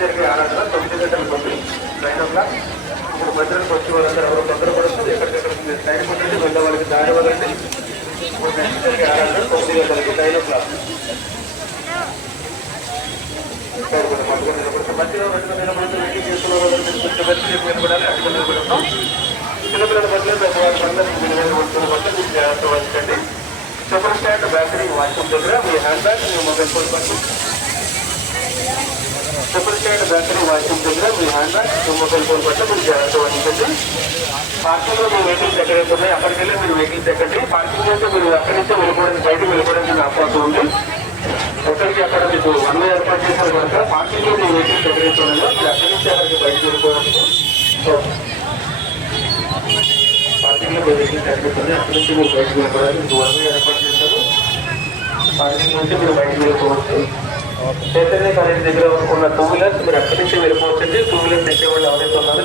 జరిగే ఆరాధన 9 గంటల ముందు 9 o'clock. ఇప్పుడు మధ్యలోకి వచ్చే వాళ్ళందరూ ఎవరు తొందరపడుతుంది, ఎక్కడికెక్కడ టైం ఉంటుంది, వెళ్ళే వాళ్ళకి దారి వదండి. ఇప్పుడు నెక్స్ట్ జరిగే ఆరాధన 9 గంటలకి 9 o'clock. మధ్యలో నిలబడుతూ వెయిటింగ్ చేసుకున్న నిలబడాలి, అటు నిలబడతాం. చిన్నపిల్లల బట్టలు పెద్దవాళ్ళందరికీ నిలబడుతున్న బట్టలు మీరు జాగ్రత్త వహించండి. సూపర్ స్టాండ్ బ్యాటరీ వాష్రూమ్ దగ్గర మీ హ్యాండ్ బ్యాగ్, మీ మొబైల్ ఫోన్ పట్టు. సూపర్ స్టాండ్ బ్యాటరీ వాష్రూమ్ దగ్గర మీ హ్యాండ్ బ్యాగ్, మీ మొబైల్ ఫోన్ పట్టు మీరు జాగ్రత్త వహించండి. పార్కింగ్ లో మీ వెహికల్స్ ఎక్కడైతే ఉన్నాయి అక్కడికి వెళ్ళి మీరు వెహికల్స్ ఎక్కండి. పార్కింగ్ అయితే మీరు అక్కడి నుంచే వెళ్ళిపోవడానికి, బయటకు వెళ్ళిపోవడానికి మీకు అవకాశం ఉంది. ఎక్కడికి అక్కడ మీకు వన్ వే ఏర్పాటు చేశారు కనుక పార్కింగ్ లో మీ వెహికల్స్ ఎక్కడైతే ఉన్నాయో మీరు అక్కడి నుంచి అక్కడికి బయటకు వెళ్ళిపోవడానికి పార్కింగ్ లో మీ వెహికల్స్ ఎక్కడైతే ఉన్నాయి అక్కడి నుంచి మీరు బయటకు వెళ్ళిపోవడానికి మీకు వన్ వే ఏర్పాటు చేశారు. పార్కింగ్ నుంచి మీరు బయటకు వెళ్ళిపోవచ్చు. చైతన్య కాలేజీ దగ్గర ఉన్న 2 వీలర్స్ మీరు అక్కడి నుంచి వెళ్ళిపోవచ్చండి. 2 వీలర్స్ ఎక్కే వాళ్ళు ఎవరైతే ఉన్నారో